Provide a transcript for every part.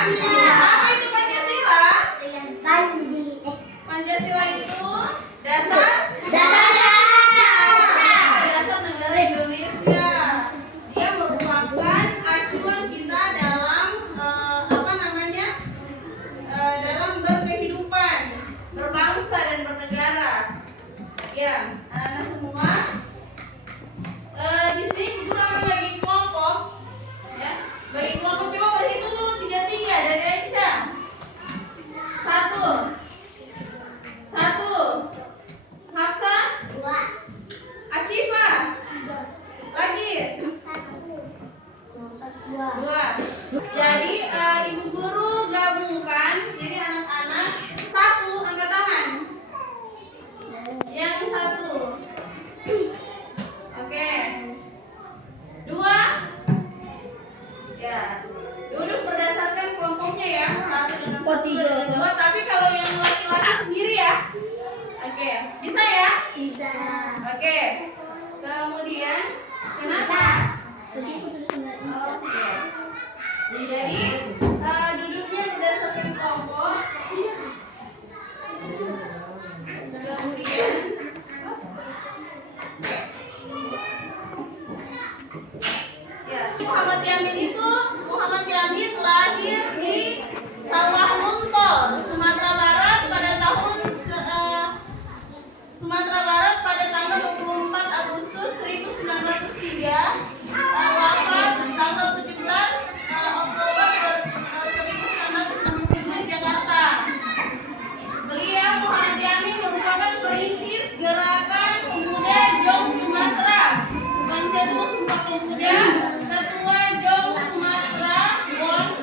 Apa itu Pancasila? Pancasila itu dasar negara Indonesia. Dia merupakan acuan kita dalam dalam berkehidupan, berbangsa dan bernegara. Ya, anak-anak semua. Di sini guru akan bagi kelompok, ya. Bagi kelompok coba berhitung dulu 3 dari Aisyah. 1. Hafsa. 2. Akifah. Lagi. 2. Jadi ibu guru gabungkan. Jadi anak-anak 1 angkat tangan. Yang 1. Oke. 2. Ya. Duduk berdasarkan kelompoknya ya. 1 dengan 1 dengan 2. Tapi kalau yang laki-laki sendiri ya. Oke. Bisa ya? Bisa. Oke. Kemudian kenapa? Jadi duduknya berdasarkan kelompok. Kemudian ya, Muhammad Yamin lahir di Sawah Lunto, Sumatera Barat pada tanggal 24 Agustus 1903. Wafat tanggal 17 Oktober 1967 di Jakarta. Beliau Muhammad Yamin merupakan perintis gerakan pemuda Jong Sumatera, pencetus Sumpah Pemuda, ketua Jong Sumatera Bon,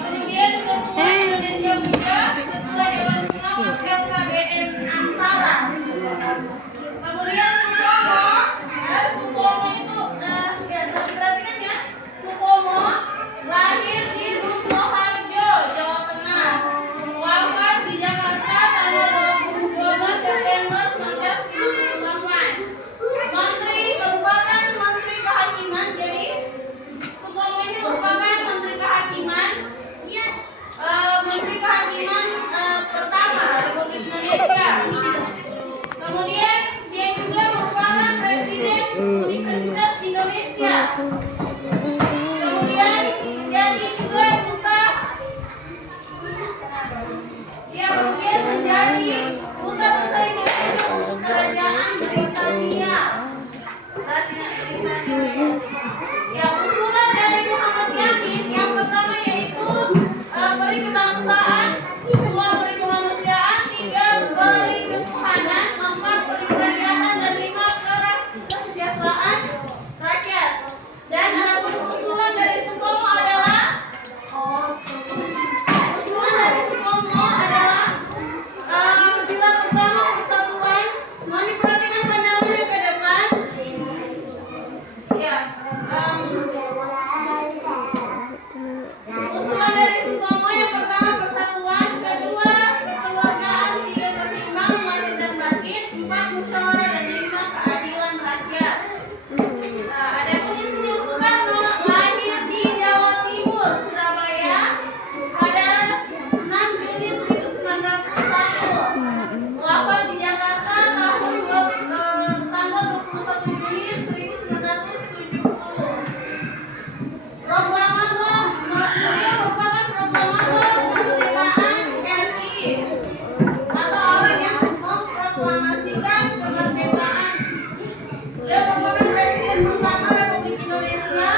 kemudian ketua Indonesia Muda, ketua Dewan Pengawas LKBN Antara. Kemudian Supomo itu perhatikan ya, Supomo lahir di Sukoharjo, Jawa Tengah. Wafat di Jakarta tanggal 12 September 1998. Merupakan Menteri Kehakiman. Jadi Supomo ini merupakan Menteri Kehakiman. Menteri Kehakiman pertama Republik Indonesia. Kemudian dia juga merupakan Presiden Universitas Indonesia. Kemudian menjadi juga duta. Kemudian menjadi duta besar Indonesia untuk Kerajaan Britania. Ya, usulan dari Muhammad Yamin yang pertama yaitu peri kebangsaan, 2 peri kemanusiaan, 3 peri ketuhanan, 4 peri kerakyatan, dan 5 kesejahteraan rakyat. Dan adapun usulan dari Supomo adalah sila pertama persatuan. Mohon diperhatikan pandangannya ke depan. Ya, usulan dari Supomo yang pertama persatuan, kedua kekeluargaan, 3 keseimbangan lahir dan batin, 4 musyawarah, dan 5 keadilan rakyat. Nah, ada pun Insinyur Soekarno lahir di Jawa Timur, Surabaya pada 6 Juni 1901. Wafat di Jakarta tanggal 21 Juni 1970. Beliau merupakan proklamator kemerdekaan RI atau orang yang memproklamasikan kemerdekaan. Beliau merupakan Presiden pertama Republik Indonesia,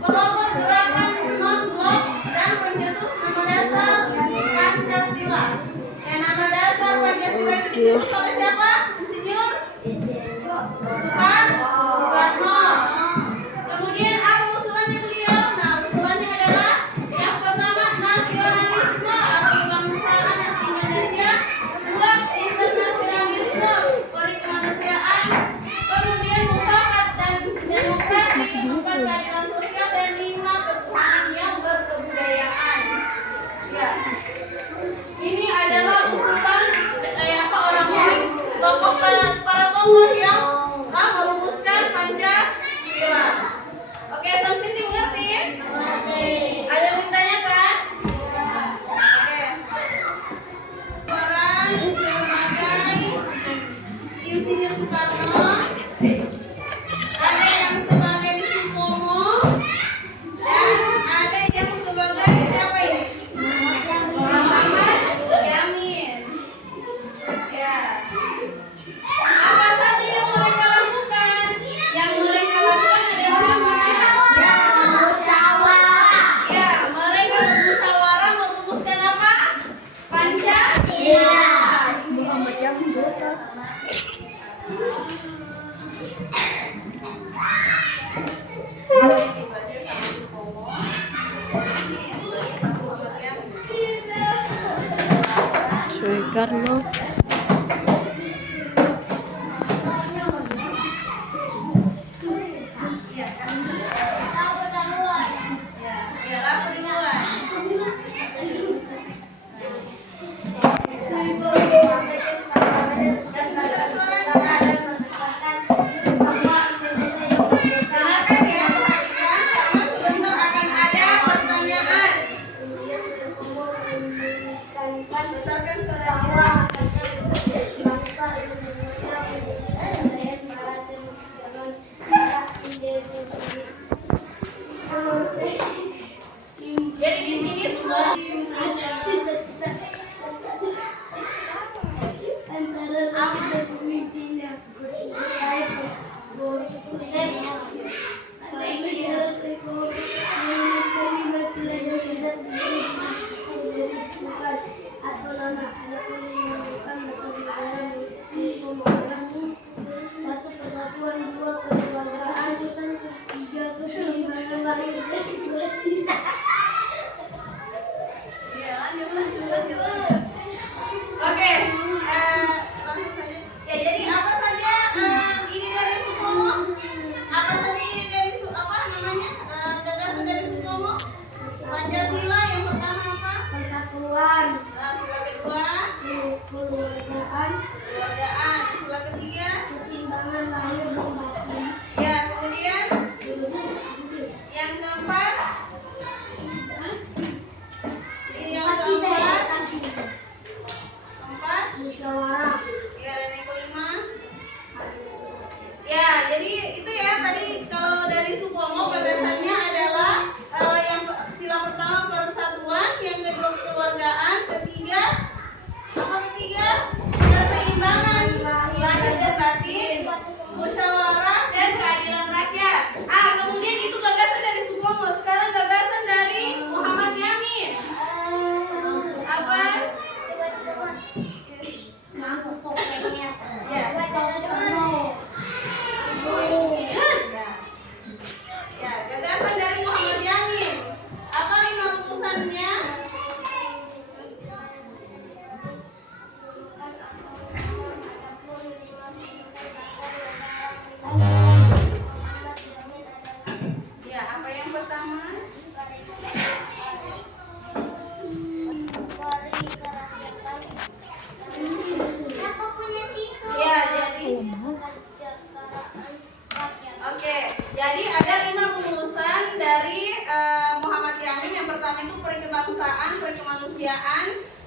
pelopor gerakan non-blok, dan pencetus nama dasar Pancasila. Nama dasar Pancasila itu dicetus oleh siapa? Insinyur Soekarno. Kemudian apa usulannya beliau? Nah, usulannya adalah yang pertama nasionalisme atau kebangsaan Indonesia, 2 internasionalisme, peri kemanusiaan, kemudian mufakat dan demokrasi, 4 keadilan sosial, dan 5 ketuhanan yang berkebudayaan. Ya, ini adalah usulan orang-orang tokoh para tokoh yang merumuskan Pancasila. Oke, Samsiti mengerti? Ada yang ditanyakan? Soekarno, ada yang sebagai Supomo, dan ada yang sebagai siapa ini? Muhammad Yamin. Ya. Apa saja yang mereka lakukan? Yang mereka lakukan adalah apa? Ya, mereka bermusyawarah merumuskan apa? Pancasila. Muhammad Yamin Bota. Soekarno. Jadi di sini sudah satu persatuan, dua kelembagaan, tiga keseimbangan lahir dan batin. Oke, langsung saja. Ya, jadi apa saja ini dari Supomo? Apa saja ini dari apa namanya? Gagasan dari Supomo? Pancasila yang pertama apa? Persatuan, Sila kedua, kekeluargaan, keluargaan. Sila ketiga, keseimbangan lahir dan batin. ya kemudian yang keempat, keempat, Musyawarah. ya dan yang kelima. Ya, jadi itu ya tadi kalau dari Supomo gagasannya adalah yang sila pertama persatuan, yang kedua kekeluargaan, ketiga apa ketiga? Keseimbangan lahir dan batin, musyawarah dan keadilan rakyat. Kemudian itu gagasan dari Supomo. Sekarang gagasan dari Muhammad Yamin. Apa? Ya. Ya, gagasan dari Muhammad Yamin. Apa 5 rumusannya? Ya, apa yang pertama? Ya, jadi oke, jadi ada 5 rumusan dari Muhammad Yamin. Yang pertama itu peri kebangsaan, peri kemanusiaan,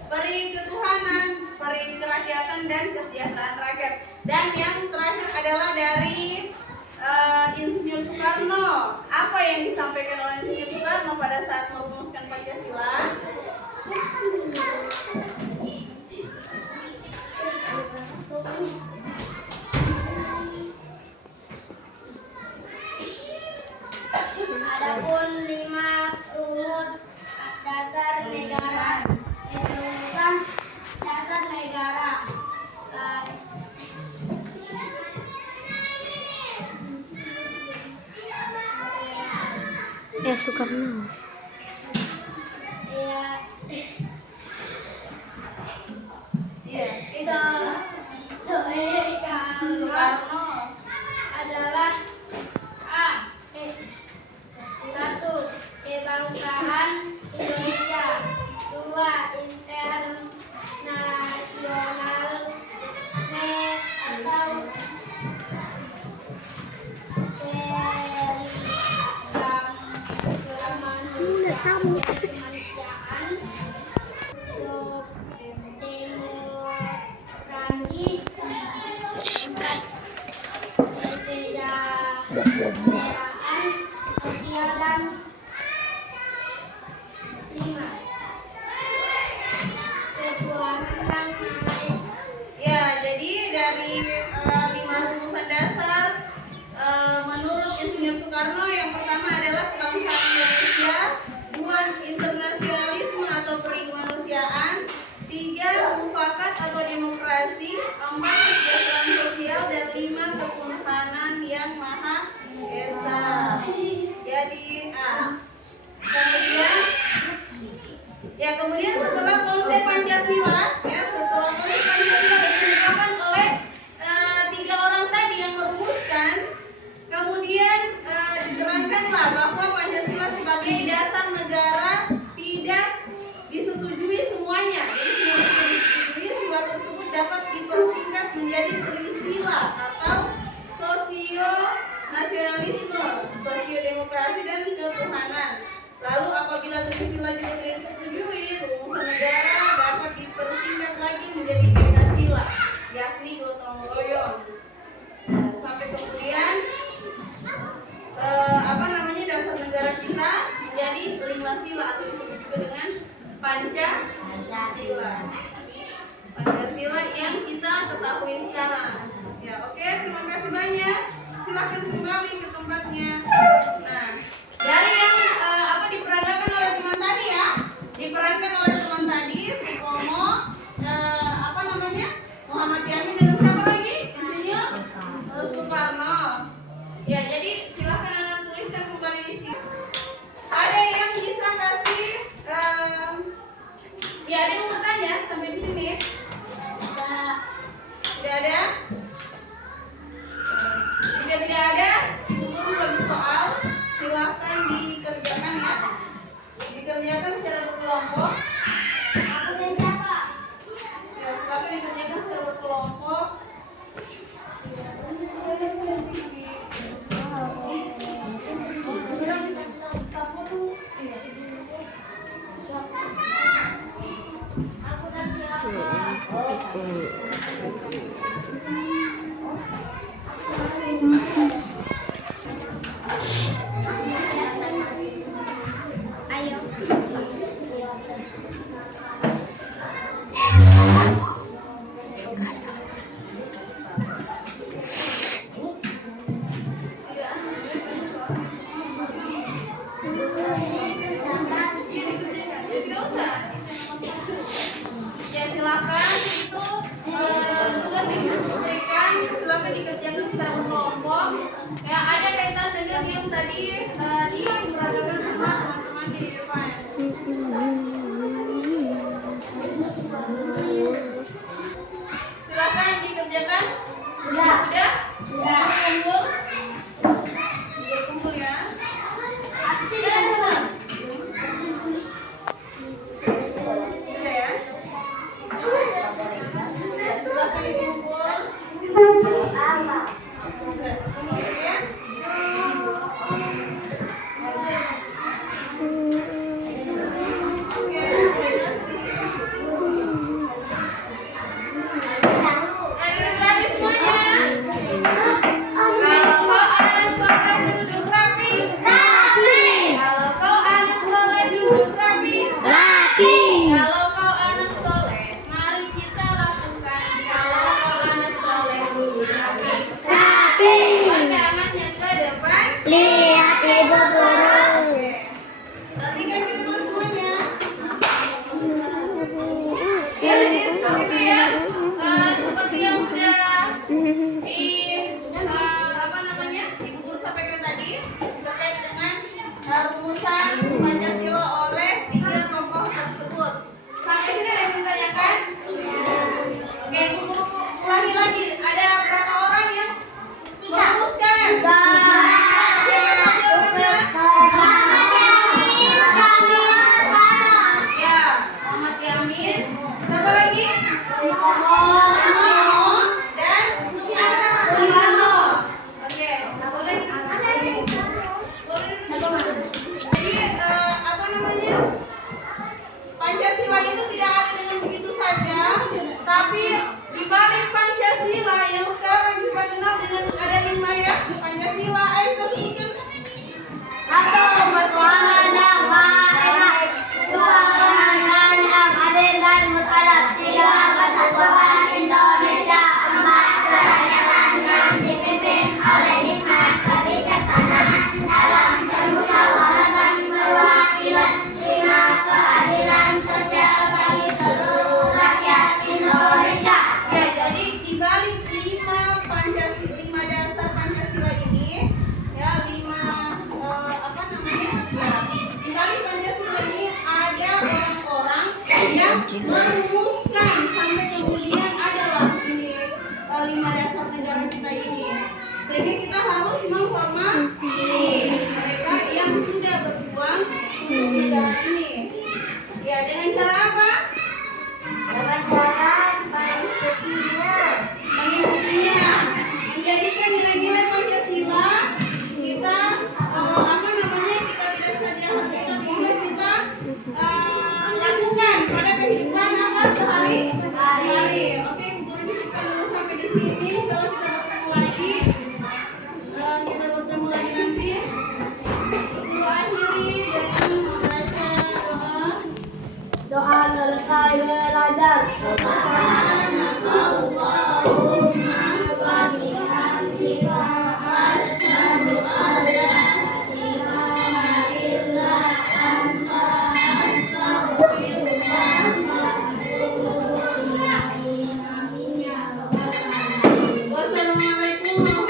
peri ketuhanan, peri kerakyatan, dan kesejahteraan rakyat. Dan yang terakhir adalah dari Insinyur Soekarno. Apa yang disampaikan oleh Insinyur Soekarno pada saat merumuskan Pancasila? Adapun 5 rumus dasar negara, rumusan dasar negara. Soekarno. Iya, Itu Soekarno. adalah satu kebangsaan Indonesia, dua internasional atau kemanusiaan, demokrasi, kenegaraan, sosial dan 5. Ketuhanan yang Maha Esa. Ya, jadi dari 5 rumusan dasar menurut Insinyur Soekarno, yang pertama adalah kebangsaan Indonesia, 2 internasionalisme atau perimanusiaan, 3 mufakat atau demokrasi, 4 kesejahteraan sosial, dan 5 ketuhanan yang Maha Esa. Jadi kemudian setelah konsep Pancasila, setelah konsep Pancasila dikemukakan oleh 3 orang tadi yang merumuskan, kemudian diterangkanlah bahwa Pancasila sebagai dasar negara tidak disetujui semuanya. Jadi semua yang disetujui, sila tersebut dapat dipersingkat menjadi trisila atau sosio nasionalisme, sosio demokrasi, dan ketuhanan. Lalu apabila trisila juga tidak disetujui, rumusan negara dapat dipersingkat lagi menjadi ekasila, yakni gotong royong. Sampai kemudian dasar negara kita menjadi 5 sila atau disebut juga dengan Pancasila. Pancasila yang kita ketahui sekarang. Ya, oke, terima kasih banyak. Silakan kembali ke tempatnya. Nah, dari yang diperagakan oleh teman tadi ya, diperankan oleh teman tadi Supomo, Muhammad Yamin, dengan siapa lagi? Insinyur Soekarno. Ya, jadi silakan anak tuliskan kembali di sini. Ada yang bisa kasih ada yang mau tanya sampai di sini? Tidak ada? Jika tidak ada, Ibu Guru bagi soal, silakan dikerjakan ya. Dikerjakan secara berkelompok. Aku dan siapa? Ya, silakan dikerjakan secara berkelompok. Aku dan siapa? Ayo. Ya, silakan itu tugas yang diberikan, silakan dikerjakan secara berkelompok. Ya, ada kaitan dengan yang tadi diperagakan sama teman-teman di depan. Silakan dikerjakan. Sudah? Kumpul. Kumpul ya. Sudah ya. Silakan dikumpul. Kemudian kalau kau anak soleh, mari kita lakukan. Kalau kau anak soleh, duduk rapi. Pandangannya ke depan. Lihat Ibu Guru. Perhatikan ke depan semuanya. Jadi seperti itu ya. Seperti yang sudah Ibu Guru sampaikan tadi terkait dengan rumusan Pancasila oleh 3 tokoh tersebut. Sampai sini ada yang menanyakan? Oke, Ibu Guru ulangi lagi. Ada berapa orang yang merumuskan? Siapa mau